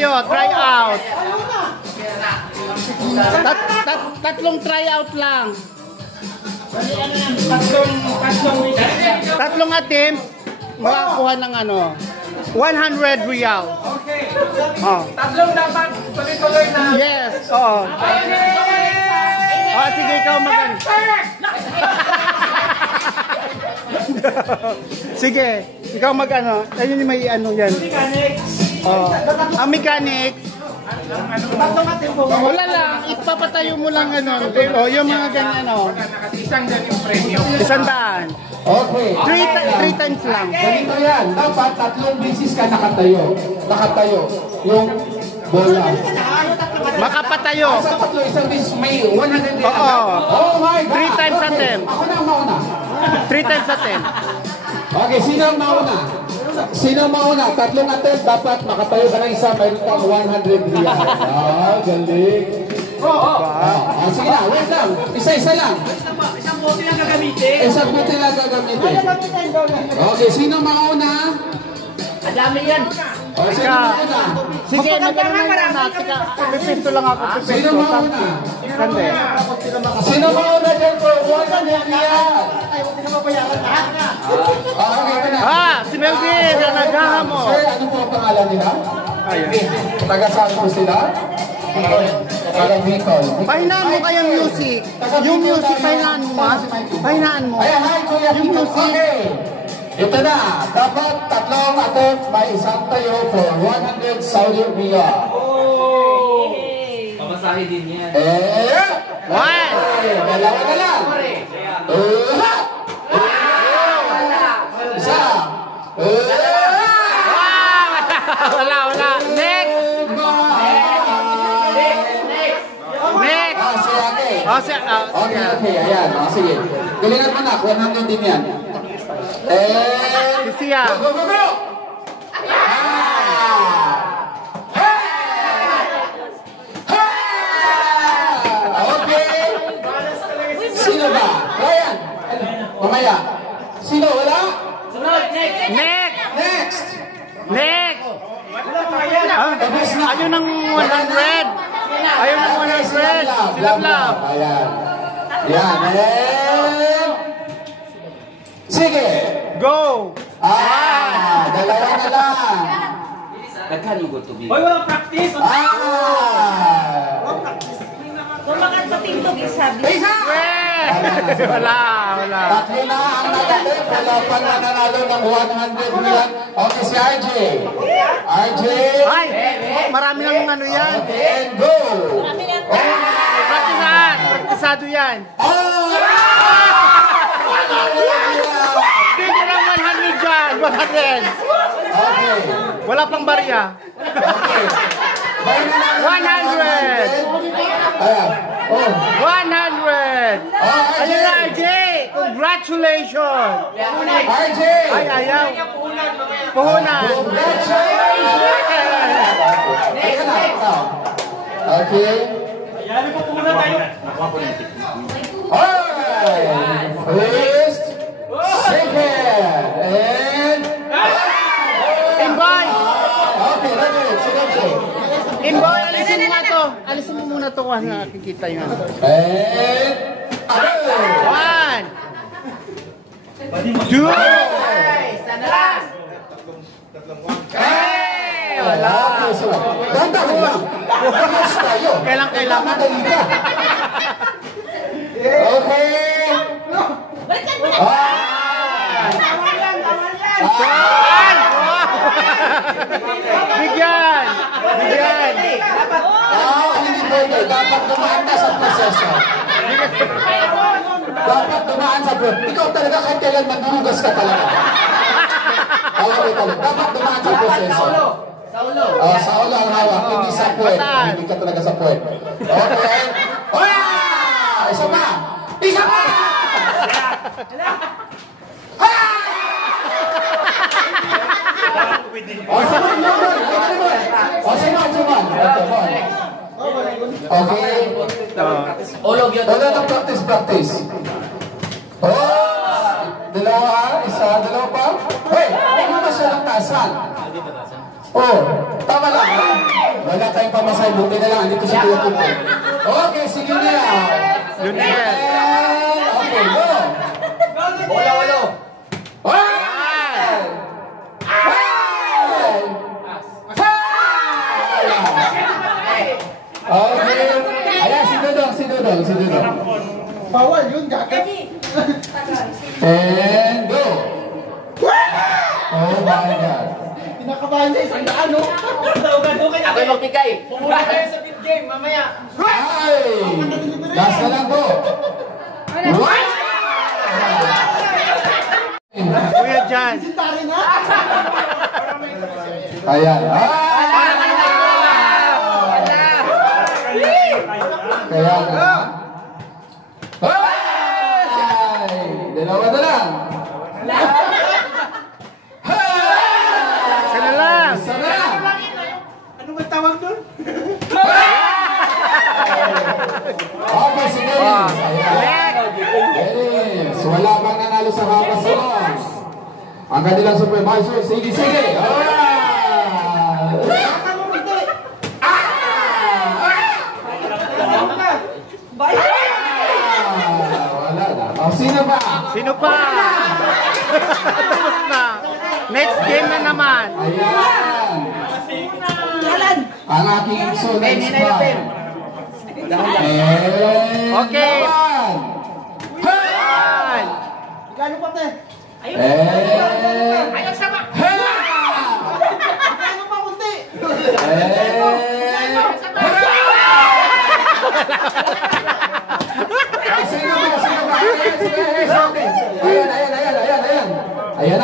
tayo, try out. Tatlong try out lang. Tatlong attempt, makakuha ng ano, 100 real. Okay. Oh. Tatlong dapat tuloy-tuloy na. Yes, oo. Oh, sige, ikaw mag-ano. Sige, ikaw mag-ano. Ayun may ano yan. Oh. Ang mechanics. Wala lang, ipapatayo mo lang ano. Oh, yung mga ganyan ano. Isang ganyung premium. 100. Okay. 3 times lang. Ganito yan. Dapat 3 beses ka nakatayo. Nakatayo. Yung bola. Makapatayo. Sa 3, isang beses may 100 real. Oo. Oh my God. 3 times attempt. Ako na ang mauna. 3 times attempt. Okay, sino ang mauna? Sino ang mauna? 3 attempt. Dapat makatayo ka ng isa. Mayroon kang 100 real. Ah, galing. Sige na, wait lang. Isa-isa lang. Isang bote lang gagamitin. Isang buti lang gagamitin. Okay, sino mauna? Adami yan. O, sino mauna? Sige, magano na na. Pipisto lang ako. Sino mauna? Sande. Sino mauna dyan for 100 real? Ah, si Melvin, nagaha mo. Sir, ano po ang pangalan nila? Taga-saan po sila? Parang Bicol. Pahinaan mo kayang music. Yung music, pahinaan mo ha. Pahinaan mo. Ayan, hi Kuya Yung Kito. music. Okay. Ito na. Dapat 3 attempt may isang tayo for 100 Saudi Riyal. Pamasahe din yan. One. Dalawa na lang. Isa. Wala. Next. Si Ate. Okay. Ayan. Sige. Galingan mo na. 100 din yan. Si Sia. Go. Okay. Sino ba? Ryan. Mamaya. Sino? Wala? Next. Tapos na. Ayaw ng 100. Ayaw ng 100. Silab-lab. Ayan. Sige. Go. Dalawa na lang. Hoy, walang practice. Tumakan sa tintog isabi. Wala. Tatlo na ang nagalit. Wala pa na nanalo ng 100 million. Okay, si RJ. RJ. Ay, marami lang ano yan. Okay, and go. Praktisado yan. Hindi lang 100 dyan. 100. Okay. Wala pang barya. Okay. 100. Ayan. 100. Ayun na, RJ. Congratulations. RJ. Ay, ayaw. Puhunan. Okay. Yan, po muna tayo. Alright. First, second, and... Imboy! Okay, sige. Imboy, alisin mo nga to. Alisin mo muna to kung nakikita yun. And... 1, 2. Wala. Dandahan lang. Ayos tayo. Kailangan. Madali ka. Okay. Balikan mo na. Bigyan! Hindi pwede. Dapat dumaan ka sa proseso. Dapat dumaan sa proseso. Ikaw talaga kahit kailan maghuhugas ka talaga. Okay talaga. Dapat dumaan sa proseso. Sa ulo ang hawak. Hindi sa puwet. Hindi ka talaga sa puwet. Okay. Isa pa! Okay. Olog yun. Wala na practice. Dalawa, dalawa pa. Hey, huwag mo masyadong taasan. Tama lang. Wala tayong pamasay. Buti na lang. Dito sa Kuya Kiko. Okay, sige na. Luniel. Okay, go. Walo. Okay. Ayan, si Dudong. Bawal yun, gagat. And go. Oh my God. Pinakabahan sa isang daan, no? Ako yung magbigay. Pumula kayo sa big game, mamaya. Ay! Last na lang go. What? Kuya Jan. Ayan. Kaya nga. Ay! Dalawa na lang. Sana lang. Isa na lang. Ano ba tawag doon? Okay, si Dennis. Ayan. Dennis. Wala bang nanalo sa Haba Salons? Ang kanilang supervisor, sige. Wala na. Oh, sino ba? Sino pa? Tapos na. Next game na naman. Ayan. Ang aking so next one. Okay. Hey! Gano pa, te? Ayaw sama! Gano pa, kunti? Sino ba? Ayan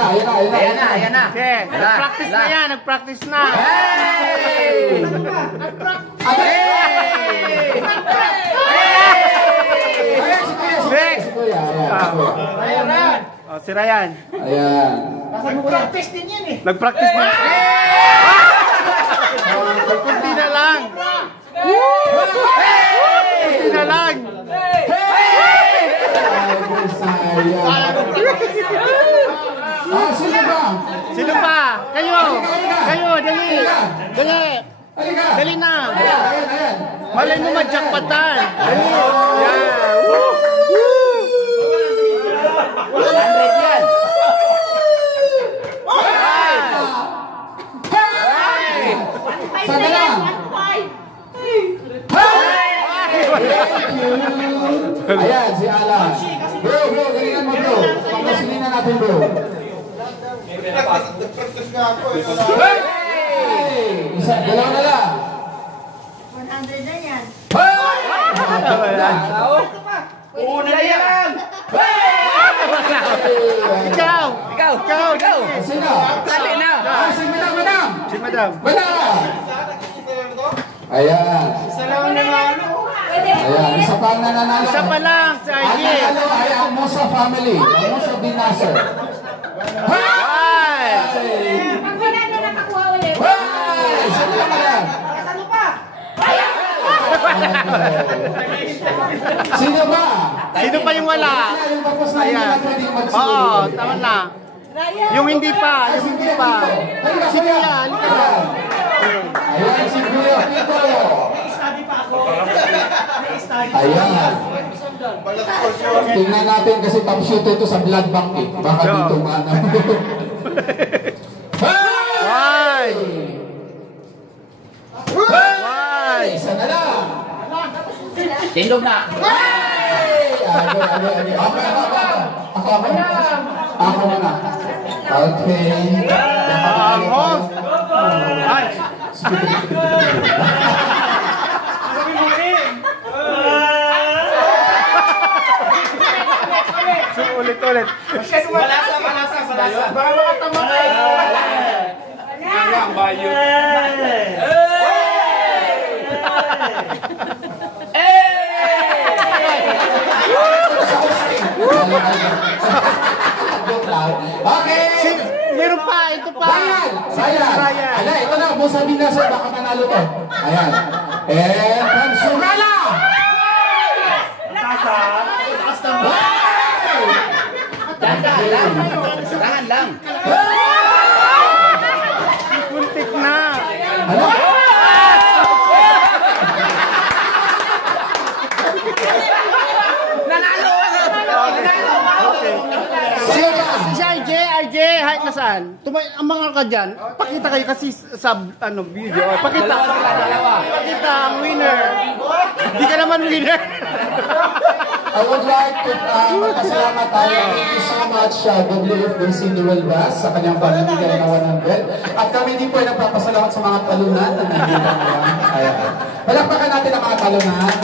na. Okay. Nag-practice na. Hey! Next. Oh, si Ryan. Ayan. Nag-practice din yan eh. Nag-practice na. Kunti na lang. Kunti na lang. Sino ba? Sino pa? Kayo, dali. Dali na. Ayan. Malay mo ma-jackpotan. Dali. Yeah. Woo! 100 yan. Sana lang. Ayan, si Alan. Bro, galingan mo bro. Pagkasilin na natin bro. Dalawa na lang. 100 na yan. Una na yan. Ikaw. Sino? Dali na. Si Madam. Si Madam. Ayan. Ayan, isa pa ang nananalo. Isa pa lang si Ang RJ. nanalo ay ang Musa family. Ang Musa Dinaser. Ay! Pag wala na nakakuha ulit. Sino naman yan? Sino ba? Sino pa yung wala? Yung tapos na hindi Ayan. na pwedeng magsilip. Oo, tama na. Yung hindi pa. Sige na, halika na. Ayan si Kuya Pito. Ayan. Tingnan natin kasi top shooter ito sa blood bank eh. Baka dito maano. Why? Why? Isa na lang. Tindog na. Ako muna. Okay. Host. Ay. So, ulit. Malasa. Baka makatama kayo. Ang bayo. Okay. Meron pa, ito pa. Ryan. Ayan, ito na. Musa Dinaser. Baka nanalo to. Ayan. And from Surala. Tangan lang. Kuntik na. Ano? dyan. Ang mga ka dyan, pakita kayo kasi sa video. Pakita. Pakita ang winner. Hindi ka naman winner. I would like to magpasalamat tayo. Thank you so much, WFBC Newell Bass sa kanyang pamimigay na 100. At kami din po ay nagpapasalamat sa mga talunan na nandito ngayon. Palakpakan natin ang mga talunan.